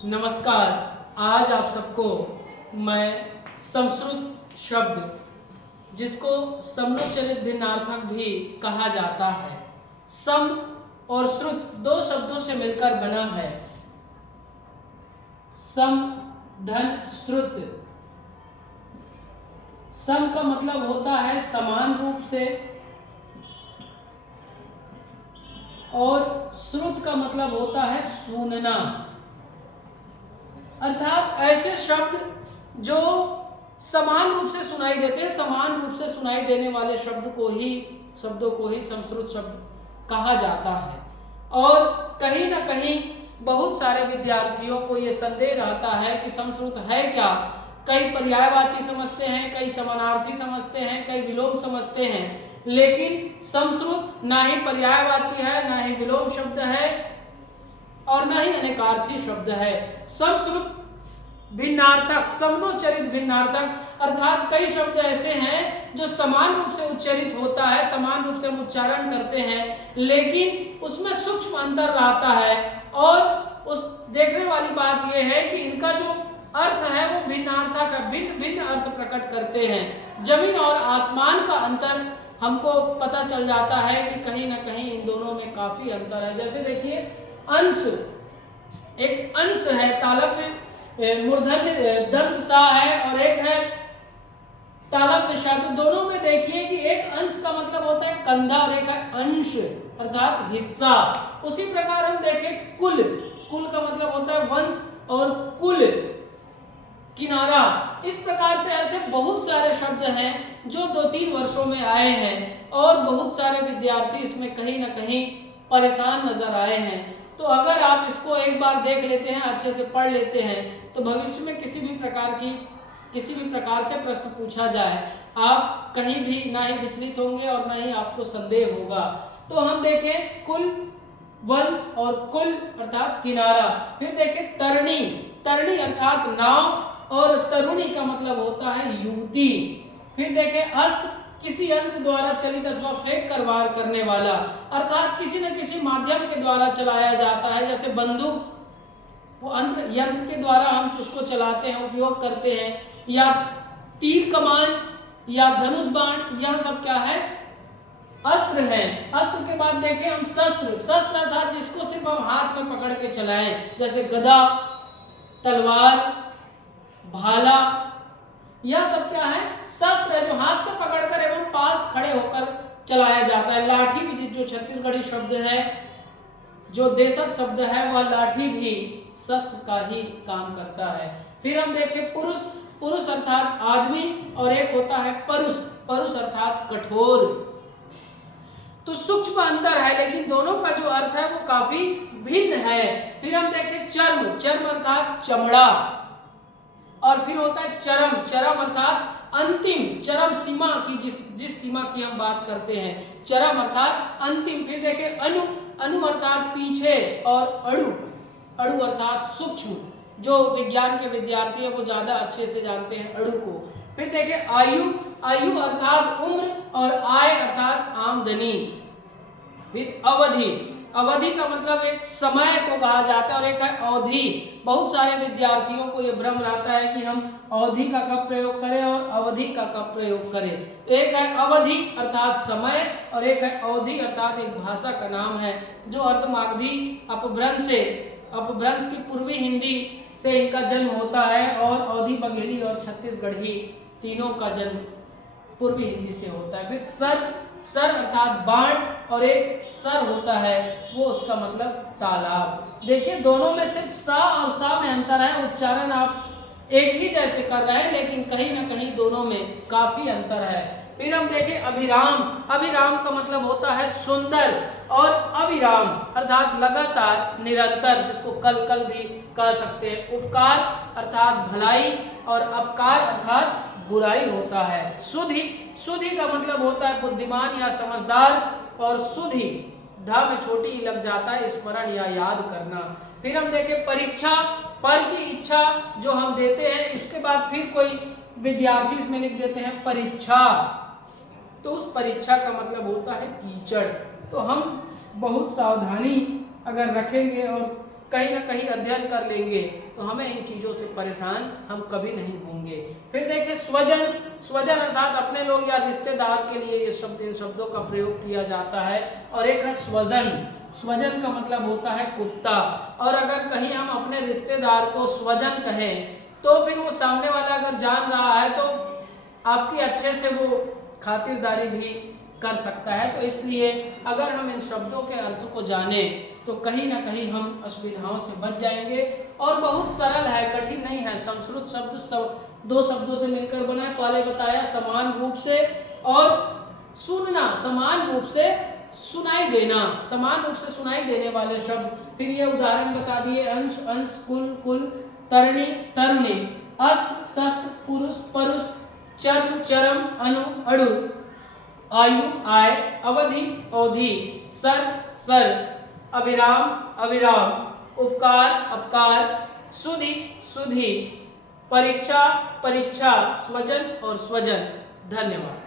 नमस्कार। आज आप सबको मैं समश्रुत शब्द जिसको समनुच्चरित भिन्नार्थक भी कहा जाता है, सम और श्रुत दो शब्दों से मिलकर बना है। सम धन श्रुत। सम का मतलब होता है समान रूप से और श्रुत का मतलब होता है सुनना, अर्थात ऐसे शब्द जो समान रूप से सुनाई देते हैं। समान रूप से सुनाई देने वाले शब्दों को ही समश्रुत शब्द कहा जाता है। और कहीं ना कहीं बहुत सारे विद्यार्थियों को यह संदेह रहता है कि समश्रुत है क्या। कई पर्यायवाची समझते हैं, कई समानार्थी समझते हैं, कई विलोम समझते हैं, लेकिन समश्रुत ना ही पर्यायवाची है, ना ही विलोम शब्द है और ना ही अनेकार्थी शब्द है। समश्रुत भिन्नार्थक, समनोच्चरित भिन्नार्थक, अर्थात कई शब्द ऐसे हैं जो समान रूप से उच्चरित होता है, समान रूप से हम उच्चारण करते हैं, लेकिन उसमें सूक्ष्म अंतर रहता है। और उस देखने वाली बात यह है कि इनका जो अर्थ है वो भिन्नार्थक है, भिन्न भिन्न अर्थ प्रकट करते हैं। जमीन और आसमान का अंतर हमको पता चल जाता है कि कहीं ना कहीं इन दोनों में काफी अंतर है। जैसे देखिए, अंश, एक अंश है, तालव्य मूर्धन्य दंत सा है और एक है तालव्य सा। तो दोनों में देखिए कि एक अंश का मतलब होता है कंधा और एक है अंश अर्थात हिस्सा। उसी प्रकार हम देखें कुल, कुल का मतलब होता है वंश और कुल किनारा। इस प्रकार से ऐसे बहुत सारे शब्द हैं जो 2-3 वर्षों में आए हैं और बहुत सारे विद्यार्थी इसमें कहीं ना कहीं परेशान नजर आए हैं। तो अगर आप इसको एक बार देख लेते हैं, अच्छे से पढ़ लेते हैं, तो भविष्य में किसी भी प्रकार से प्रश्न पूछा जाए, आप कहीं भी ना ही विचलित होंगे और ना ही आपको संदेह होगा। तो हम देखें कुल, वंश और कुल अर्थात किनारा। फिर देखें तरणी, तरणी अर्थात नाव और तरुणी का मतलब होता है युवती। फिर देखें अस्त्र, किसी यंत्र द्वारा चलित अथवा फेंक कर वार करने वाला, अर्थात किसी न किसी माध्यम के द्वारा चलाया जाता है। जैसे बंदूक, वो यंत्र के द्वारा हम उसको चलाते हैं, उपयोग करते हैं, या तीर कमान या धनुष बाण, यह सब क्या है, अस्त्र है। अस्त्र के बाद देखें हम शस्त्र, शस्त्र अर्थात जिसको सिर्फ हम हाथ में पकड़ के चलाएं, जैसे गदा, तलवार, भाला, यह सब क्या है, शस्त्र है जो हाथ से पकड़कर एवं पास खड़े होकर चलाया जाता है। लाठी भी, जो छत्तीसगढ़ी शब्द है, जो देशज शब्द है, वह लाठी भी शस्त्र का ही काम करता है। फिर हम देखें पुरुष, पुरुष अर्थात आदमी और एक होता है परुष, परुष अर्थात कठोर। तो सूक्ष्म अंतर है, लेकिन दोनों का जो अर्थ है वो काफी भिन्न है। फिर हम देखें चर्म, चर्म अर्थात चमड़ा। और फिर होता है चरम, चरम अर्थात अंतिम, चरम सीमा की, जिस सीमा की हम बात करते हैं, चरम अर्थात अंतिम। फिर देखें अणु, अणु अर्थात पीछे, और अणु, अणु अर्थात सूक्ष्म। जो विज्ञान के विद्यार्थी है वो ज्यादा अच्छे से जानते हैं अणु को। फिर देखें आयु, आयु अर्थात उम्र, और आय अर्थात आमदनी। फिर अवधि, अवधि का मतलब एक समय को कहा जाता है और एक है अवधि। बहुत सारे विद्यार्थियों को यह भ्रम रहता है कि हम अवधि का कब प्रयोग करें और अवधि का कब प्रयोग करें। एक है अवधि अर्थात समय और एक है अवधि अर्थात एक भाषा का नाम है, जो अर्धमागधी अपभ्रंश से, अपभ्रंश की पूर्वी हिंदी से इनका जन्म होता है, और अवधी, बघेली और छत्तीसगढ़ी तीनों का जन्म पूर्वी हिंदी से होता है। फिर सर, सर अर्थात बाण, और एक सर होता है वो उसका मतलब तालाब। देखिए दोनों में सिर्फ सा और सा में अंतर है, उच्चारण आप एक ही जैसे कर रहे हैं, लेकिन कहीं ना कहीं दोनों में काफी अंतर है। फिर हम देखें अभिराम, अभिराम का मतलब होता है सुंदर, और अविराम अर्थात लगातार, निरंतर, जिसको कल कल भी कह सकते हैं। उपकार अर्थात भलाई, और अपकार अर्थात बुराई होता है। सुधि, सुधि का मतलब होता है बुद्धिमान या समझदार, और सुधि धा में छोटी लग जाता है, स्मरण या याद करना। फिर हम देखें परीक्षा, पर की इच्छा जो हम देते हैं, इसके बाद फिर कोई विद्यार्थी इसमें लिख देते हैं परीक्षा, तो उस परीक्षा का मतलब होता है कीचड़। तो हम बहुत सावधानी अगर रखेंगे और कहीं ना कहीं अध्ययन कर लेंगे तो हमें इन चीजों से परेशान हम कभी नहीं होंगे। फिर देखिए स्वजन, स्वजन अर्थात अपने लोग या रिश्तेदार के लिए ये शब्द, इन शब्दों का प्रयोग किया जाता है। और एक है स्वजन, स्वजन का मतलब होता है कुत्ता। और अगर कहीं हम अपने रिश्तेदार को स्वजन कहें तो फिर वो सामने वाला अगर जान रहा है तो आपकी अच्छे से वो खातिरदारी भी कर सकता है। तो इसलिए अगर हम इन शब्दों के अर्थ को जाने तो कहीं ना कहीं हम असुविधाओं से बच जाएंगे। और बहुत सरल है, कठिन नहीं है। संस्कृत शब्द दो शब्दों से मिलकर बना है। पहले बताया समान रूप से और सुनना, समान रूप से सुनाई देना, समान रूप से सुनाई देने वाले शब्द। फिर ये उदाहरण बता दिए, अंश, अंश, कुल, कुल, तरणी, तरुणी, अस्त्र, शस्त्र, पुरुष, परुष, चर्म, चरम, अणु, अणु, आयु, आय, अवधि, अवधि, सर, सर, अभिराम, अविराम, उपकार, अपकार, सुधि, सुधि, परीक्षा, परीक्षा, स्वजन और स्वजन। धन्यवाद।